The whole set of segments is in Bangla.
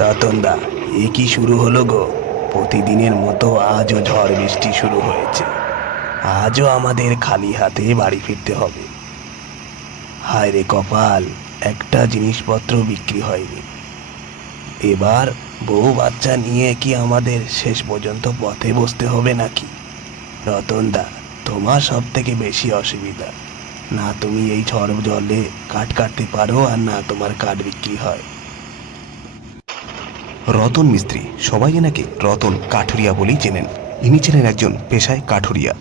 রতনদা, এ কি শুরু হলো গো? প্রতিদিনের মতো আজও ঝড় বৃষ্টি শুরু হয়েছে। আজও আমাদের খালি হাতে বাড়ি ফিরতে হবে। হায় রে কপাল, একটা জিনিসপত্র বিক্রি হয়নি। এবার বউ বাচ্চা নিয়ে কি আমাদের শেষ পর্যন্ত পথে বসতে হবে নাকি? রতনদা, তোমার সব থেকে বেশি অসুবিধা। না তুমি এই ঝড় জলে কাঠ কাটতে পারো, আর না তোমার কাঠ বিক্রি হয়। রতন মিস্ত্রি, সবাই এনাকে রতন কাঠুরিয়া বলেই চেনেন। ইনি ছিলেন একজন পেশায় কাঠুরিয়া।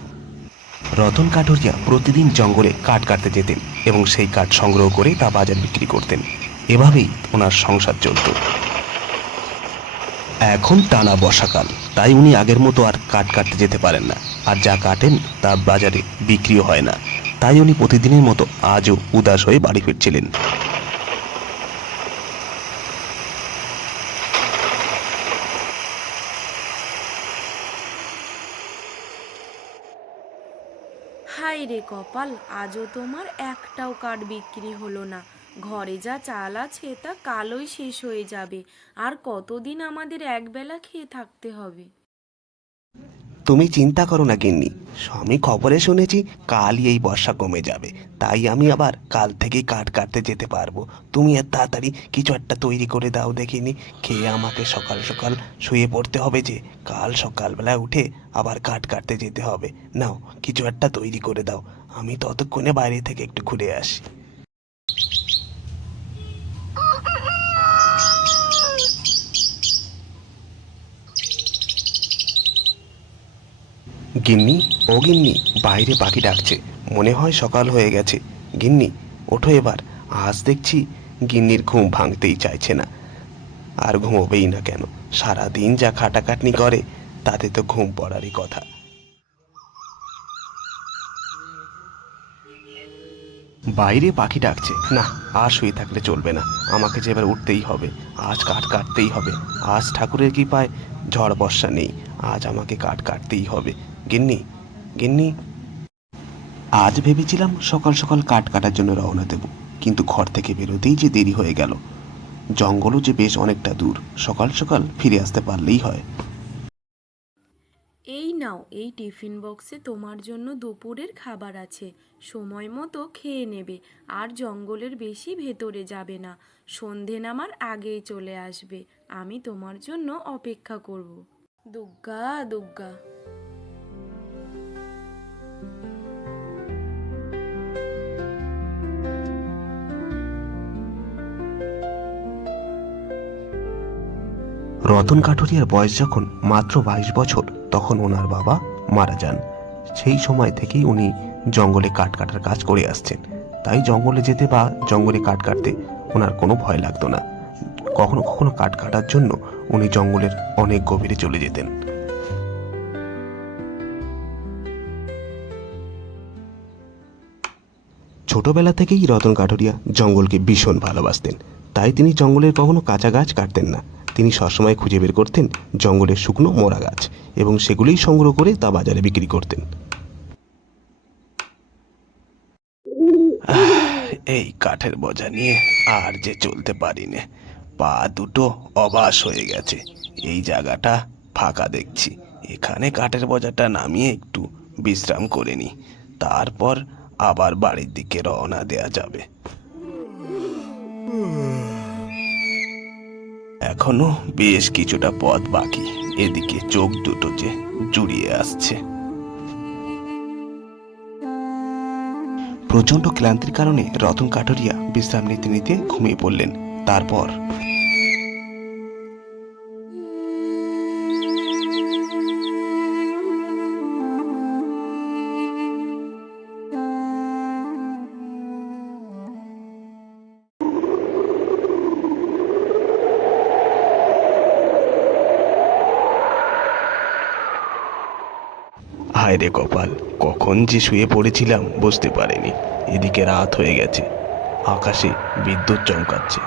রতন কাঠুরিয়া প্রতিদিন জঙ্গলে কাঠ কাটতে যেতেন এবং সেই কাঠ সংগ্রহ করে তা বাজার বিক্রি করতেন। এভাবেই ওনার সংসার চলত। এখন টানা বর্ষাকাল, তাই উনি আগের মতো আর কাঠ কাটতে যেতে পারেন না, আর যা কাটেন তা বাজারে বিক্রিও হয় না। তাই উনি প্রতিদিনের মতো আজও উদাস হয়ে বাড়ি ফিরছিলেন। হায় রে কপাল, আজও তোমার একটাও কাঠ বিক্রি হলো না। ঘরে যা চাল আছে তা কালই শেষ হয়ে যাবে। আর কতদিন আমাদের একবেলা খেয়ে থাকতে হবে? তুমি চিন্তা করো না গিন্নি, আমি খবরে শুনেছি কালই এই বর্ষা কমে যাবে। তাই আমি আবার কাল থেকেই কাঠ কাটতে যেতে পারবো। তুমি এর তাড়াতাড়ি কিছু একটা তৈরি করে দাও দেখিনি। খেয়ে আমাকে সকাল সকাল শুয়ে পড়তে হবে, যে কাল সকালবেলা উঠে আবার কাঠ কাটতে যেতে হবে। নাও, কিছু একটা তৈরি করে দাও, আমি ততক্ষণে বাইরে থেকে একটু ঘুরে আসি। গিন্নি, ও গিন্নি, বাইরে পাখি ডাকছে, মনে হয় সকাল হয়ে গেছে। গিন্নি, ওঠো এবার। আজ দেখছি গিন্নির ঘুম ভাঙতেই চাইছে না। আর ঘুমোবেই না কেন? সারাদিন যা খাটাখাটনি করে, তাতে তো ঘুম পড়ারই কথা। বাইরে পাখি ডাকছে, না, আর শুয়ে থাকলে চলবে না। আমাকে যে এবার উঠতেই হবে। আজ কাঠ কাটতেই হবে। আজ ঠাকুরের কৃপায় ঝড় বর্ষা নেই। আজ আমাকে কাঠ কাটতেই হবে। গিন্নি, গিন্নি, আজ ভেবেছিলাম সকাল সকাল কাঠ কাটার জন্য রওনা দেব, কিন্তু ঘর থেকে বেরোতেই যে দেরি হয়ে গেল। জঙ্গলও যে বেশ অনেকটা দূর, সকাল সকাল ফিরে আসতে পারলেই হয়। এই নাও, এই টিফিন বক্সে তোমার জন্য দুপুরের খাবার আছে। সময় মতো খেয়ে নেবে। আর জঙ্গলের বেশি ভেতরে যাবে না। সন্ধে নামার আগেই চলে আসবে। আমি তোমার জন্য অপেক্ষা করব। দুগ্গা দুগ্গা। রতন কাঠুরিয়ার বয়স যখন মাত্র 22 বছর, তখন ওনার বাবা মারা যান। সেই সময় থেকেই উনি জঙ্গলে কাঠ কাটার কাজ করে আসছেন। তাই জঙ্গলে যেতে বা জঙ্গলে কাঠ কাটতে ওনার কোনো ভয় লাগতো না। কখনো কখনো কাঠ কাটার জন্য উনি জঙ্গলের অনেক গভীরে চলে যেতেন। ছোটবেলা থেকেই রতন কাঠুরিয়া জঙ্গলকে ভীষণ ভালোবাসতেন। তাই তিনি জঙ্গলের কখনো কাঁচা গাছ কাটতেন না। তিনি সবসময় খুঁজে বের করতেন জঙ্গলের শুকনো মরা গাছ, এবং সেগুলোই সংগ্রহ করে তা বাজারে বিক্রি করতেন। এই কাঠের বোঝা নিয়ে আর যে চলতে পারি না। পা দুটো অবাস হয়ে গেছে। এই জায়গাটা ফাঁকা দেখছি। এখানে কাঠের বোঝাটা নামিয়ে একটু বিশ্রাম করে নি, তারপর আবার বাড়ির দিকে রওনা দেয়া যাবে। এখনো বেশ কিছুটা পথ বাকি। এদিকে চোখ দুটো যে জুড়িয়ে আসছে। প্রচণ্ড ক্লান্তির কারণে রতন কাঠুরিয়া বিশ্রাম নিতে নিতে ঘুমিয়ে পড়লেন। তারপর হায় রে কপাল, কখন যে শুয়ে পড়েছিলাম বুঝতে পারিনি। এদিকে রাত হয়ে গেছে, আকাশে বিদ্যুৎ চমকাচ্ছে।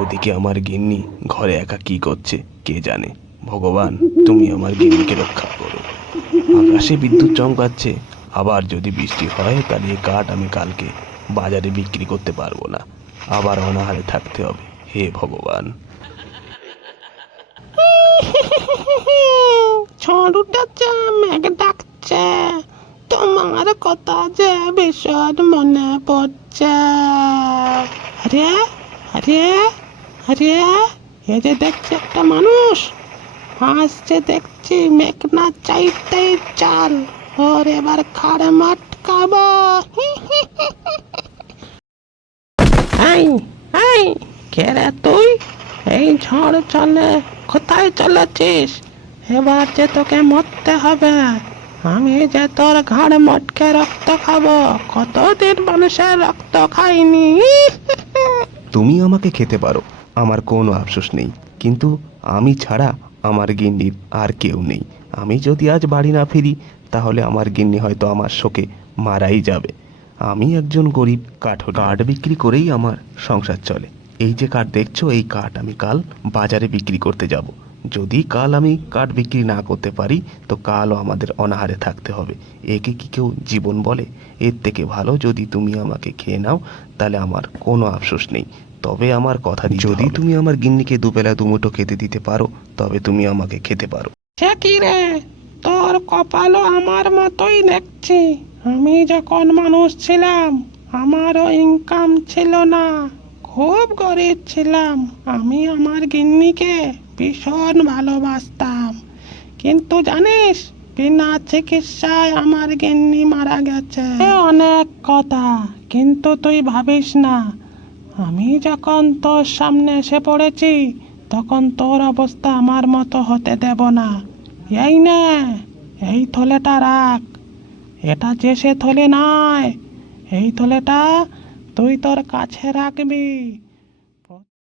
ওদিকে আমার গিন্নি ঘরে একা কি করছে কে জানে। ভগবান, তুমি আমার গিন্নিকে রক্ষা করো। আকাশে বিদ্যুৎ চমকাচ্ছে, আবার যদি বৃষ্টি হয় তাহলে এই কাঠ আমি কালকে বাজারে বিক্রি করতে পারবো না। আবার অনাহারে থাকতে হবে। হে ভগবান। ঝড় উঠেছে, মেঘ ডাকছে, তোমার কথা যে ভীষণ মনে পড়ছে। আরে আরে আরে, এ যে দেখছি একটা মানুষ আসছে, দেখছি মেঘ না চাইতেই চাল, ওর এবার খাড়ে মাটকাবো। এই এই, কে রে তুই? এই ঝড় চলে কোথায় চলেছিস? এবার যে তোকে মরতে হবে। আমি যে তোর ঘাড় মটকে রক্ত খাবো, কতদিন মানুষের রক্ত খাইনি। তুমি আমাকে খেতে পারো, আমার কোনো আফসোস নেই, কিন্তু আমি ছাড়া আমার গিন্নির আর কেউ নেই। আমি যদি আজ বাড়ি না ফিরি তাহলে আমার গিন্নি হয়তো আমার শোকে মারাই যাবে। আমি একজন গরিব কাঠ বিক্রি করেই আমার সংসার চলে। এই যে কাঠ দেখছো, এই কাঠ আমি কাল বাজারে বিক্রি করতে যাব। যদি কাল আমি কাঠ বিক্রি না করতে পারি তো কালও আমাদের অনাহারে থাকতে হবে। একে কি কেউ জীবন বলে? এর থেকে ভালো যদি তুমি আমাকে খেয়ে নাও, তাহলে আমার কোনো আফসোস নেই। তবে আমার কথা দিতে হবে, যদি তুমি আমার গিন্নিকে দুবেলা দুমুঠো খেতে দিতে পারো তবে তুমি আমাকে খেতে পারো। সে কি রে, তোর কপালও আমার মতোই দেখছি। আমি যখন মানুষ ছিলাম আমারও ইনকাম ছিল না, খুব গরিব ছিলাম। আমি আমার গিন্নিকে ভীষণ ভালোবাসতাম, কিন্তু জানিস, বিনা চিকিৎসায় আমার গিন্নি মারা গেছে। অনেক কথা, কিন্তু তুই ভাবিস না, আমি যখন তোর সামনে এসে পড়েছি তখন তোর অবস্থা আমার মতো হতে দেব না। এই নে, এই থলেটা রাখ। এটা যে সে থলে নয়, এই থলেটা তুই তোর কাছে রাখবি।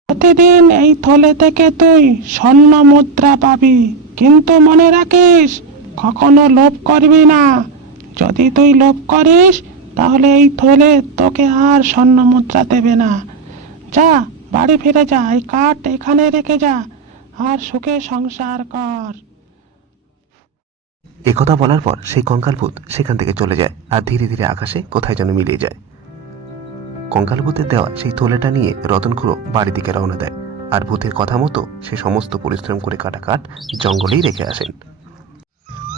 প্রতিদিন এই থলে থেকে তুই স্বর্ণ মুদ্রা পাবি, কিন্তু মনে রাখিস কখনো লোভ করবি না। যদি তুই লোভ করিস তাহলে এই থলে তোকে আর স্বর্ণ মুদ্রা দেবে না। যা, বাড়ি ফিরে যা, এই কাঠ এখানে রেখে যা, আর সুখে সংসার কর। একথা বলার পর সেই কঙ্কাল ভূত সেখান থেকে চলে যায় আর ধীরে ধীরে আকাশে কোথায় যেন মিলিয়ে যায়। কঙ্কাল ভূতের দেওয়া সেই থলেটা নিয়ে রতন খুড়ো বাড়ির দিকে রওনা দেয়, আর ভূতের কথা মতো সে সমস্ত পরিশ্রম করে কাটা কাঠ জঙ্গলেই রেখে আসেন।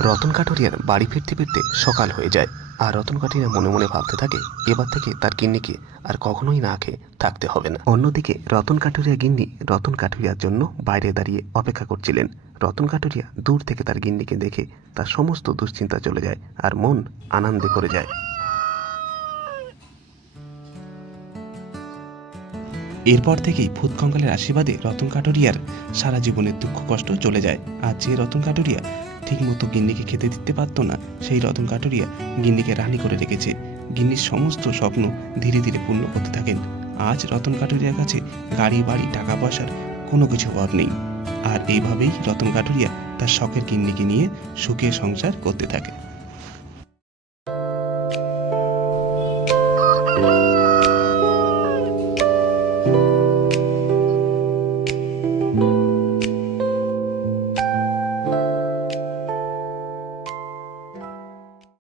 রতন কাঠুরিয়ার বাড়ি ফিরতে ফিরতে সকাল হয়ে যায়, আর রতন কাঠুরিয়া মনে মনে ভাবতে থাকে এবার থেকে তার গিন্নিকে আর কখনোই না খেয়ে থাকতে হবে না। অন্যদিকে রতন কাঠুরিয়া গিন্নি রতন কাঠুরিয়ার জন্য বাইরে দাঁড়িয়ে অপেক্ষা করছিলেন। রতন কাঠুরিয়া দূর থেকে তার গিন্নিকে দেখে তার সমস্ত দুশ্চিন্তা চলে যায় আর মন আনন্দে ভরে যায়। এরপর থেকেই ভূত কঙ্কালের আশীর্বাদে রতন কাঠুরিয়ার সারা জীবনের দুঃখ কষ্ট চলে যায়। আর যে রতন কাঠুরিয়া ঠিকমতো গিন্নিকে খেতে দিতে পারত না, সেই রতন কাঠুরিয়া গিন্নিকে রানী করে রেখেছে। গিন্নির সমস্ত স্বপ্ন ধীরে ধীরে পূর্ণ করতে থাকেন। আজ রতন কাঠুরিয়ার কাছে গাড়ি বাড়ি টাকা পয়সার কোনো কিছু অভাব নেই। আর এইভাবেই রতন কাঠুরিয়া তার শখের গিন্নিকে নিয়ে সুখে সংসার করতে থাকে।